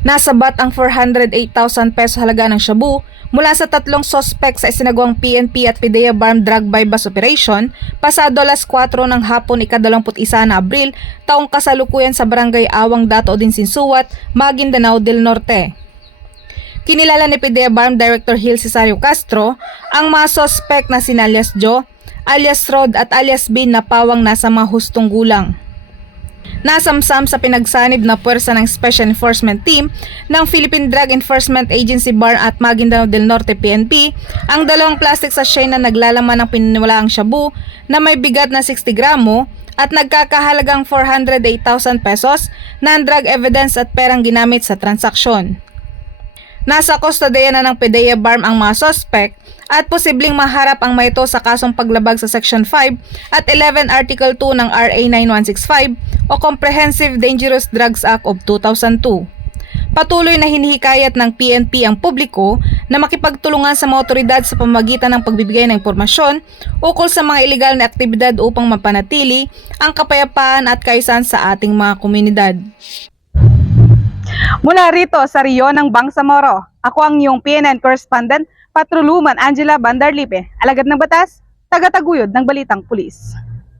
Nasabat ang 408,000 peso halaga ng shabu mula sa tatlong sospek sa isinagawang PNP at PDEA Barm Drug Bypass Operation pasado alas 4 ng hapon ika-21 na Abril taong kasalukuyan sa Barangay Awang Dato din Sinsuat, Maguindanao del Norte. Kinilala ni PDEA Barm Director Gil Cesario Castro ang mga sospek na sina alias Joe, alias Rod at alias Bin na pawang nasa mga hustong gulang. Nasamsam sa pinagsanib na puwersa ng Special Enforcement Team ng Philippine Drug Enforcement Agency BARM at Maguindanao del Norte PNP ang dalawang plastic sachet na naglalaman ng pininiwalaang shabu na may bigat na 60 gramo at nagkakahalagang 408,000 pesos na drug evidence at perang ginamit sa transaksyon. Nasa kustodiya na ng PDEA BARM ang mga sospek at posibleng maharap ang mga ito sa kasong paglabag sa Section 5 at 11 Article 2 ng RA 9165 o Comprehensive Dangerous Drugs Act of 2002. Patuloy na hinihikayat ng PNP ang publiko na makipagtulungan sa mga otoridad sa pamamagitan ng pagbibigay ng impormasyon ukol sa mga ilegal na aktibidad upang mapanatili ang kapayapaan at kaayusan sa ating mga komunidad. Mula rito sa Rio ng Bangsamoro, ako ang iyong PNN correspondent, Patroluman Angela Bandarlipe, alagad ng batas, taga-taguyod ng Balitang Pulis.